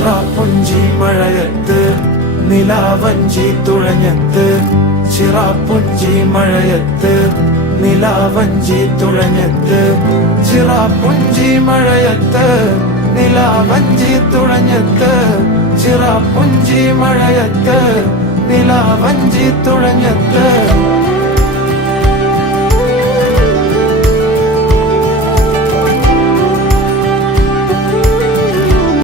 ചിറാപ്പുഞ്ചി മഴയത്ത് നിലാവഞ്ചി തുഴഞ്ഞത്ത്, ചിറാപ്പുഞ്ചി മഴയത്ത് നിലാവഞ്ചി തുഴഞ്ഞത്ത്, ചിറാപ്പുഞ്ചി മഴയത്ത് നിലാവഞ്ചി തുഴഞ്ഞത്ത്, ചിറാപ്പുഞ്ചി മഴയത്ത് നിലാവഞ്ചി തുഴഞ്ഞത്ത്.